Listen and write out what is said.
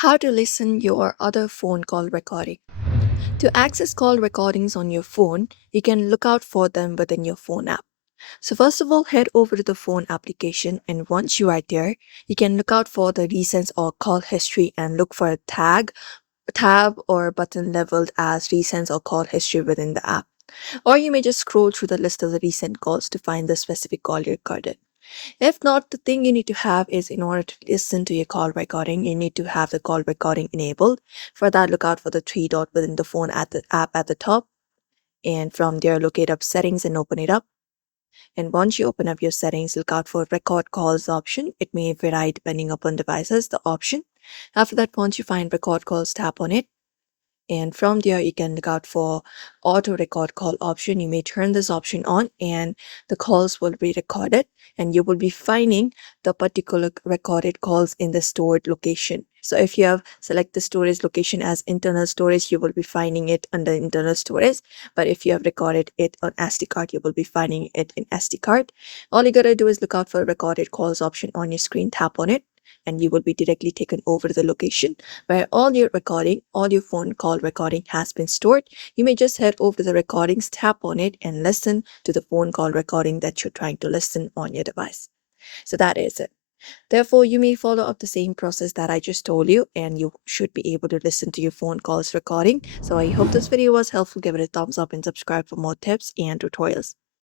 How to listen your other phone call recording. To access call recordings on your phone, you can look out for them within your phone app. So first of all, head over to the phone application, and once you are there, you can look out for the recents or call history and look for a tab or button labeled as recents or call history within the app. Or you may just scroll through the list of the recent calls to find the specific call you recorded. If not, the thing you need to have is, in order to listen to your call recording, you need to have the call recording enabled. For that, look out for the three dot within the phone at the app at the top. And from there, locate up settings and open it up. And once you open up your settings, look out for record calls option. It may vary depending upon devices, the option. After that, once you find record calls, tap on it, and from there you can look out for auto record call option. You may turn this option on and the calls will be recorded, and you will be finding the particular recorded calls in the stored location. So if you have select the storage location as internal storage, you will be finding it under internal storage. But if you have recorded it on SD card, you will be finding it in SD card. All you gotta do is look out for recorded calls option on your screen, tap on it, and you will be directly taken over to the location where all your phone call recording has been stored. You may just head over to the recordings, tap on it, and listen to the phone call recording that you're trying to listen on your device. So that is it. Therefore, you may follow up the same process that I just told you, and you should be able to listen to your phone calls recording. So I hope this video was helpful. Give it a thumbs up and subscribe for more tips and tutorials.